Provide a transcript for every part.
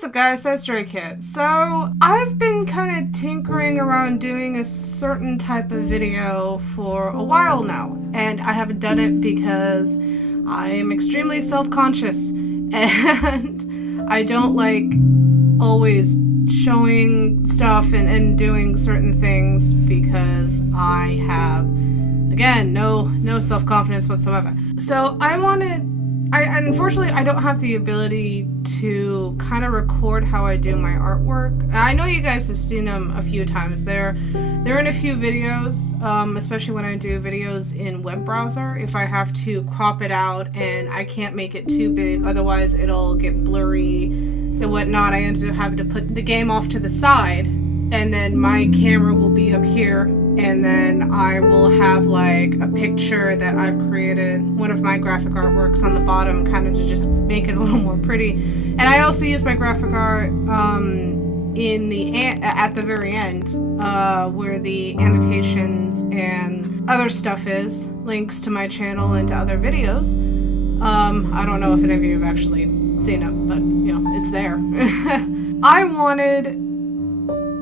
What's up guys, it's Stray Kid. So I've been kind of tinkering around doing a certain type of video for a while now, and I haven't done it because I am extremely self-conscious and I don't like always showing stuff and doing certain things because I have, again, no self-confidence whatsoever. So unfortunately I don't have the ability to kind of record how I do my artwork. I know you guys have seen them a few times. They're in a few videos, especially when I do videos in web browser. If I have to crop it out and I can't make it too big, otherwise it'll get blurry and whatnot, I ended up having to put the game off to the side, and then my camera will be up here, and then I will have like a picture that I've created, one of my graphic artworks on the bottom, kind of to just make it a little more pretty. And I also use my graphic art at the very end, where the annotations and other stuff is, links to my channel and to other videos. I don't know if any of you have actually seen it, but you know, it's there. I wanted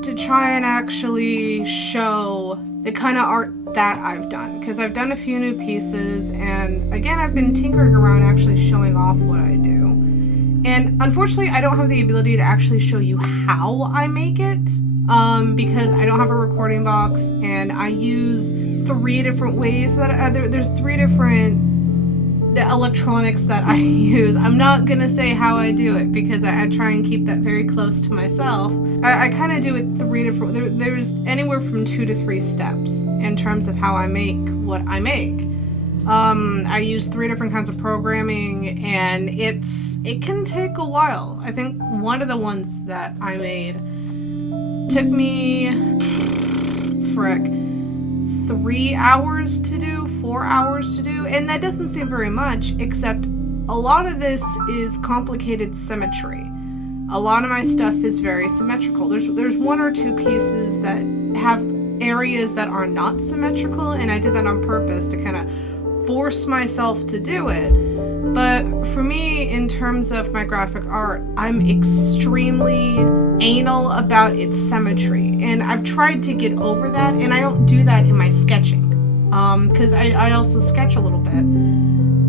to try and actually show the kind of art that I've done, because I've done a few new pieces, and again, I've been tinkering around actually showing off what I do. And unfortunately, I don't have the ability to actually show you how I make it, because I don't have a recording box, and I use three different ways that there's three different electronics that I use. I'm not gonna say how I do it because I try and keep that very close to myself. I kind of do it three different, there's anywhere from 2 to 3 steps in terms of how I make what I make. I use 3 different kinds of programming, and it can take a while. I think one of the ones that I made took me 3 hours to do, 4 hours to do, and that doesn't seem very much, except a lot of this is complicated symmetry. A lot of my stuff is very symmetrical. There's 1 or 2 pieces that have areas that are not symmetrical, and I did that on purpose to kind of force myself to do it. But for me, in terms of my graphic art, I'm extremely anal about its symmetry, and I've tried to get over that, and I don't do that in my sketching, because I also sketch a little bit,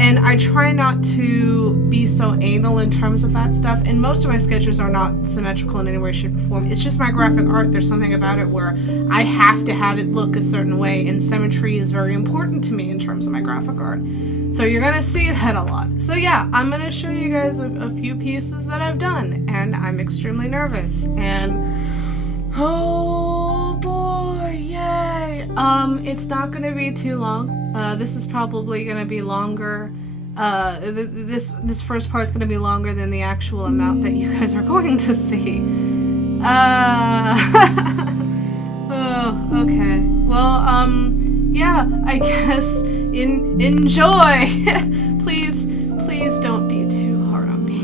and I try not to be so anal in terms of that stuff, and most of my sketches are not symmetrical in any way, shape, or form. It's just my graphic art. There's something about it where I have to have it look a certain way, and symmetry is very important to me in terms of my graphic art. So you're gonna see that a lot. So yeah, I'm gonna show you guys a few pieces that I've done, and I'm extremely nervous, and oh boy, yay! It's not gonna be too long. This is probably gonna be longer. This first part's gonna be longer than the actual amount that you guys are going to see. Oh, okay. Well, yeah, I guess enjoy. Please don't be too hard on me.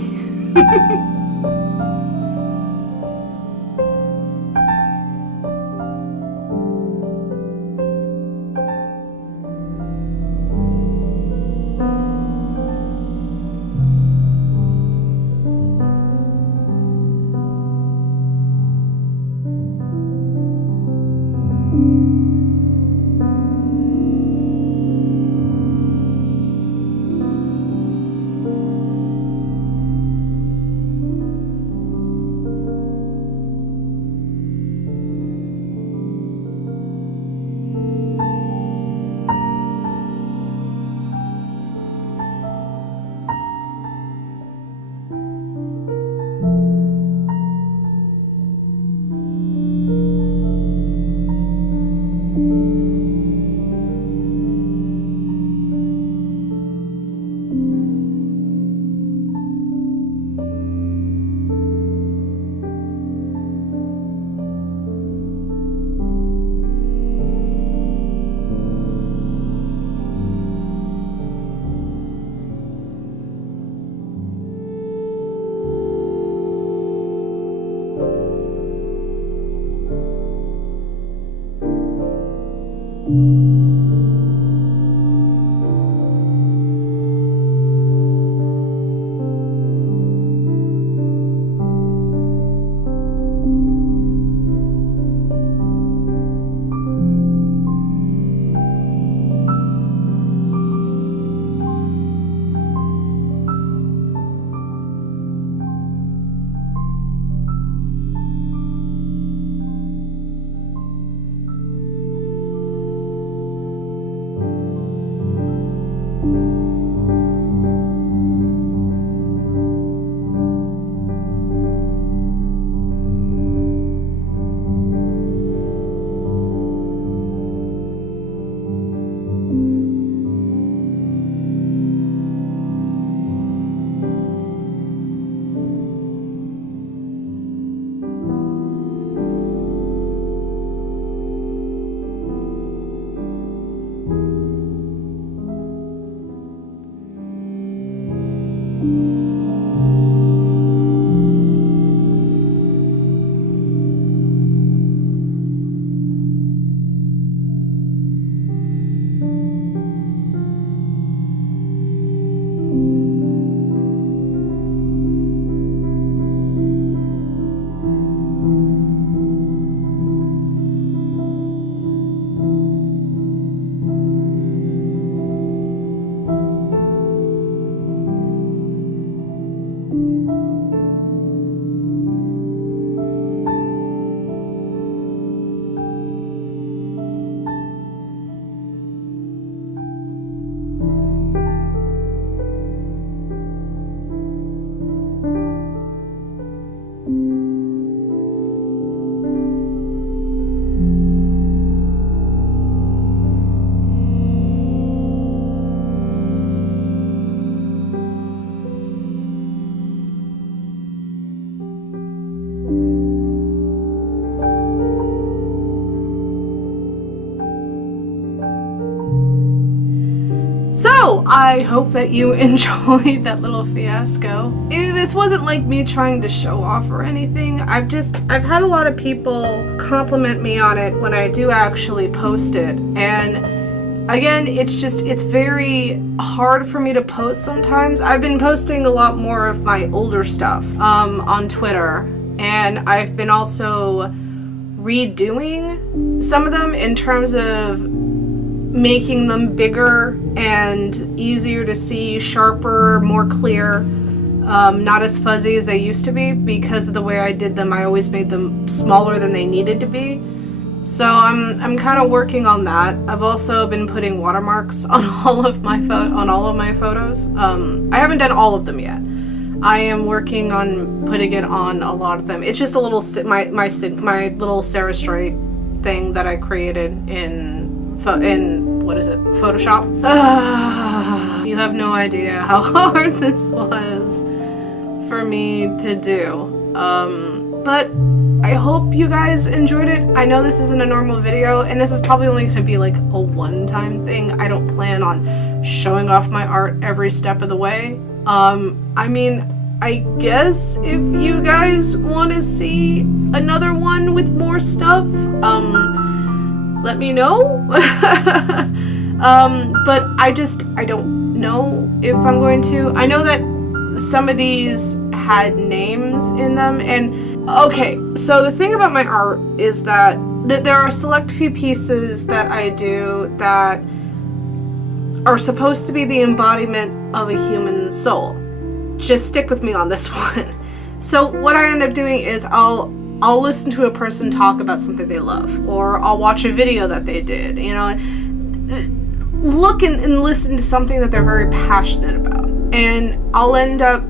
I hope that you enjoyed that little fiasco. This wasn't like me trying to show off or anything. I've had a lot of people compliment me on it when I do actually post it. And again, it's very hard for me to post sometimes. I've been posting a lot more of my older stuff on Twitter, and I've been also redoing some of them in terms of making them bigger and easier to see, sharper, more clear, not as fuzzy as they used to be. Because of the way I did them, I always made them smaller than they needed to be. So I'm kind of working on that. I've also been putting watermarks on all of my photos. I haven't done all of them yet. I am working on putting it on a lot of them. It's just a little my little Sarus thing that I created in what is it, Photoshop. You have no idea how hard this was for me to do. But I hope you guys enjoyed it. I know this isn't a normal video, and this is probably only going to be like a one-time thing. I don't plan on showing off my art every step of the way. I mean, I guess if you guys want to see another one with more stuff, let me know. But I don't know if I'm going to. I know that some of these had names in them, and okay, so the thing about my art is that there are a select few pieces that I do that are supposed to be the embodiment of a human soul. Just stick with me on this one. So what I end up doing is I'll listen to a person talk about something they love, or I'll watch a video that they did, you know, look and listen to something that they're very passionate about, and I'll end up,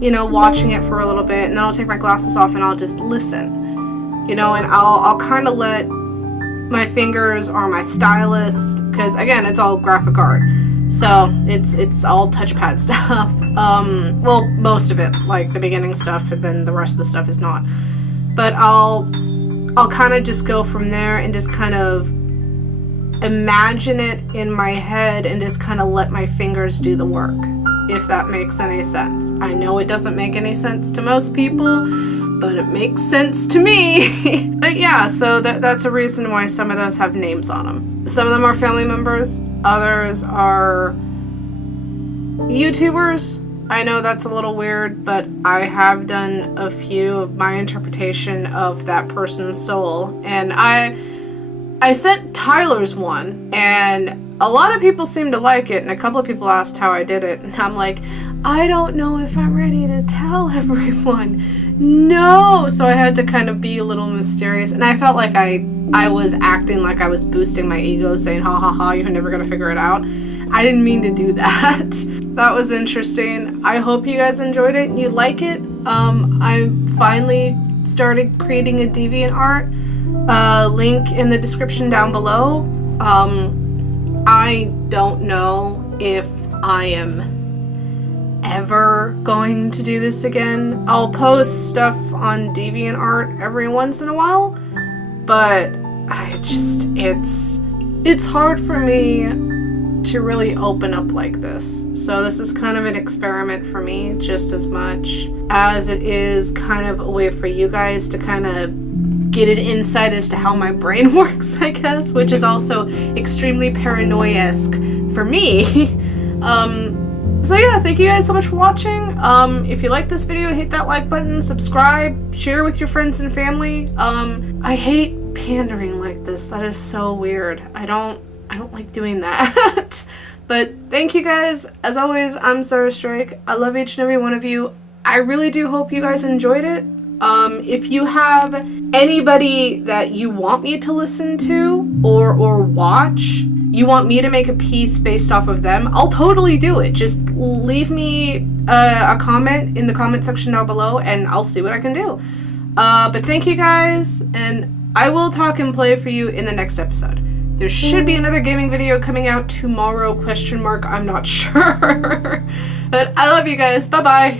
you know, watching it for a little bit, and then I'll take my glasses off and I'll just listen, you know, and I'll kind of let my fingers or my stylist, because again, it's all graphic art, so it's all touchpad stuff. Well, most of it, like the beginning stuff, and then the rest of the stuff is not. But I'll kind of just go from there and just kind of imagine it in my head and just kind of let my fingers do the work, if that makes any sense. I know it doesn't make any sense to most people, but it makes sense to me. But yeah, so that's a reason why some of those have names on them. Some of them are family members, others are YouTubers. I know that's a little weird, but I have done a few of my interpretation of that person's soul, and I sent Tyler's one, and a lot of people seemed to like it, and a couple of people asked how I did it, and I'm like, I don't know if I'm ready to tell everyone. No! So I had to kind of be a little mysterious, and I felt like I was acting like I was boosting my ego, saying, ha ha ha, you're never gonna figure it out. I didn't mean to do that. That was interesting. I hope you guys enjoyed it and you like it. I finally started creating a DeviantArt. Link in the description down below. I don't know if I am ever going to do this again. I'll post stuff on DeviantArt every once in a while, but it's hard for me to really open up like this. So this is kind of an experiment for me, just as much as it is kind of a way for you guys to kind of get an insight as to how my brain works, I guess, which is also extremely paranoia-esque for me. So yeah, thank you guys so much for watching. If you like this video, hit that like button, subscribe, share with your friends and family. I hate pandering like this. That is so weird. I don't like doing that. But thank you guys. As always, I'm Sarus. I love each and every one of you. I really do hope you guys enjoyed it. If you have anybody that you want me to listen to or watch, you want me to make a piece based off of them, I'll totally do it. Just leave me a comment in the comment section down below and I'll see what I can do. But thank you guys, and I will talk and play for you in the next episode. There should be another gaming video coming out tomorrow, ? I'm not sure. But I love you guys. Bye-bye.